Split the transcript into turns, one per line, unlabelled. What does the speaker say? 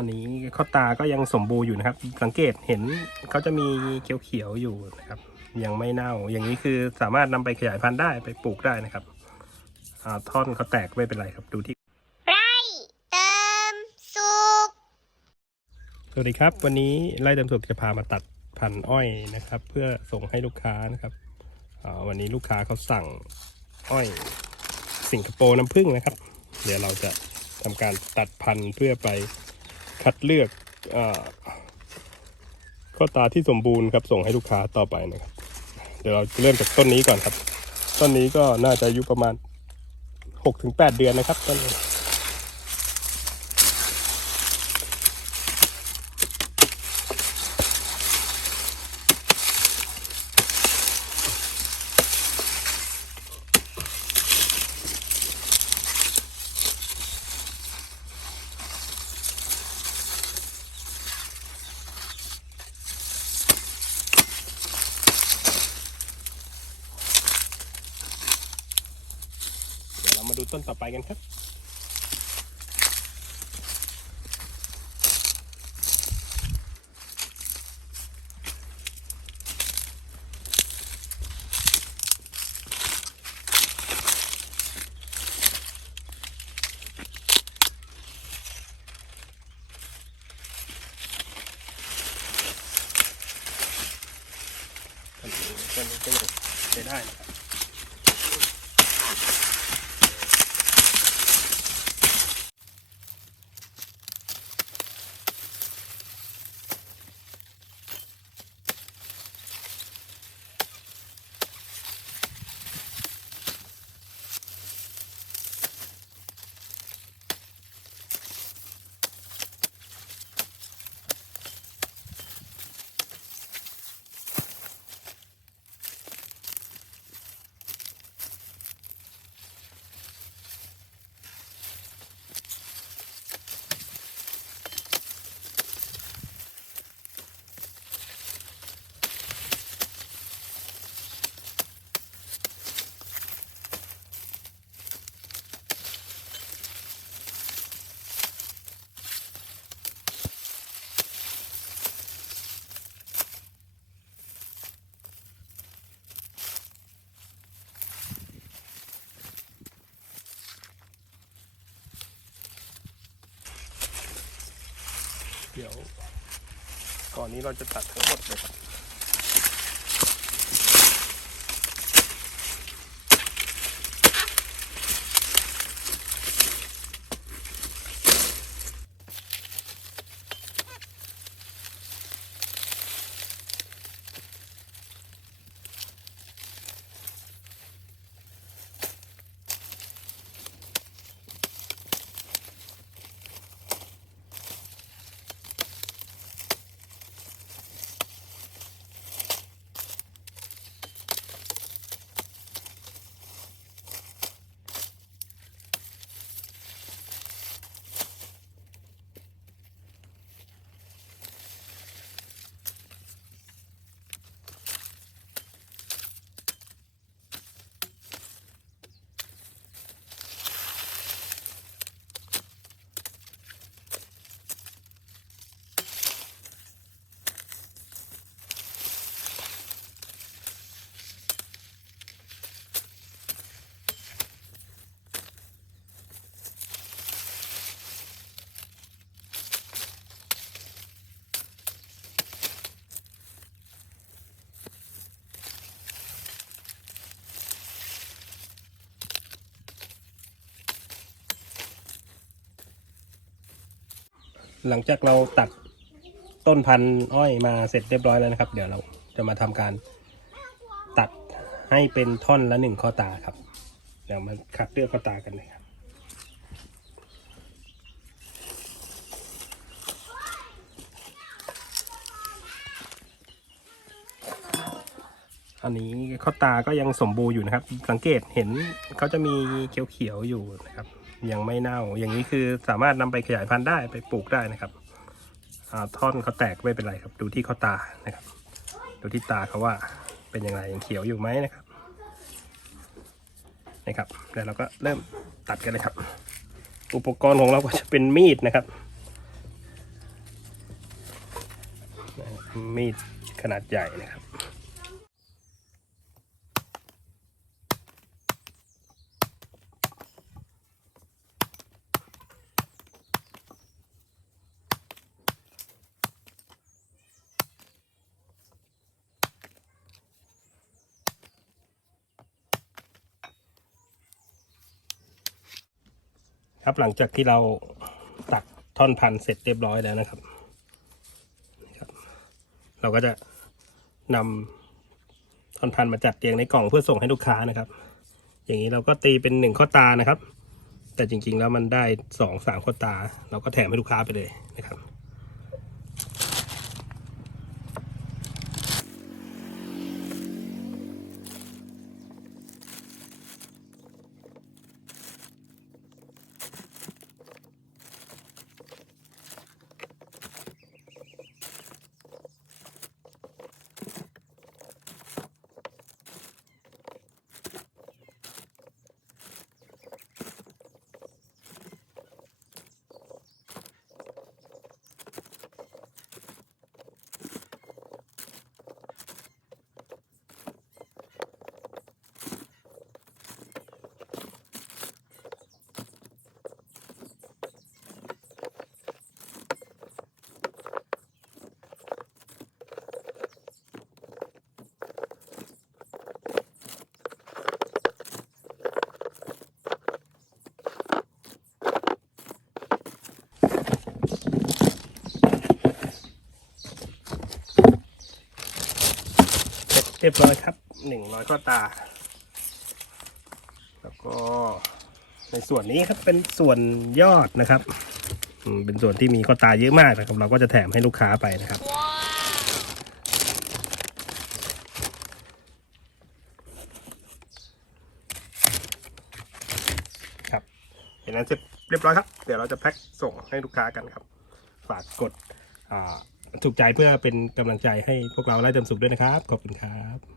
อันนี้ข้อตาก็ยังสมบูรณ์อยู่นะครับ สังเกตเห็นเขาจะมีเขียวๆอยู่นะครับ ยังไม่เน่า อย่างนี้คือสามารถนำไปขยายพันธุ์ได้ไปปลูกได้นะครับอ่าท่อนเขาแตกไม่เป็นไรครับดูที่
ไร่เติมสุข
สวัสดีครับ วันนี้ไล่เดิมสุขจะพามาตัดพันธุ์อ้อยนะครับ เพื่อส่งให้ลูกค้านะครับอ่าวันนี้ลูกค้าเขาสั่งอ้อยสิงคโปร์น้ำผึ้งนะครับ เดี๋ยวเราจะทำการตัดพันธุ์เพื่อไป คัดเลือกอข้อตาที่สมบูรณ์ครับ ส่งให้ลูกค้าต่อไปนะครับ เดี๋ยวเราจะเริ่มจากต้นนี้ก่อนครับ ต้นนี้ก็น่าจะอายุประมาณ6-8เดือนนะครับต้นนี้ เดูต้นต่อไปกันครับ ต้นนี้ก็ยังใช้ได้นะครับ เดี๋ยวก่อนนี้เราจะตัดทั้งหมดเลยครับ หลังจากเราตัดต้นพันธุ์อ้อยมาเสร็จเรียบร้อยแล้วนะครับ เดี๋ยวเราจะมาทำการตัดให้เป็นท่อนละหนึ่งข้อตาครับ เดี๋ยวมาคัดเลือกข้อตากันเลยครับ อันนี้ข้อตาก็ยังสมบูรณ์อยู่นะครับ สังเกตเห็นเขาจะมีเขียวๆอยู่นะครับ ยังไม่เน่า อย่างนี้คือสามารถนำไปขยายพันธุ์ได้ไปปลูกได้นะครับท่อนเขาแตกไม่เป็นไรครับ ดูที่ข้อตานะครับ ดูที่ตาเขาว่าเป็นยังไงยังเขียวอยู่ไหมนะครับนะครับเดี๋ยวเราก็เริ่มตัดกันเลยครับ อุปกรณ์ของเราก็จะเป็นมีดนะครับ มีดขนาดใหญ่นะครับ ครับหลังจากที่เราตักท่อนพันเสร็จเรียบร้อยแล้วนะครับรบเราก็จะนำท่อนพันมาจัดเรียงในกล่องเพื่อส่งให้ลูกค้านะครับ อย่างนี้เราก็ตีเป็นหนึ่งข้อตานะครับ แต่จริงๆแล้วมันได้สองสามข้อตา เราก็แถมให้ลูกค้าไปเลยนะครับ เรียบร้อยครับหนึ่งร้อยข้อตา แล้วก็ในส่วนนี้ครับเป็นส่วนยอดนะครับเป็นส่วนที่มีข้อตาเยอะมากนะครับเราก็จะแถมให้ลูกค้าไปนะครับครับเห็นนั้นเสร็จเรียบร้อยครับ เดี๋ยวเราจะแพ็คส่งให้ลูกค้ากันครับ ฝากกดอ่า ถูกใจเพื่อเป็นกำลังใจให้พวกเราไล่จำสุขด้วยนะครับ ขอบคุณครับ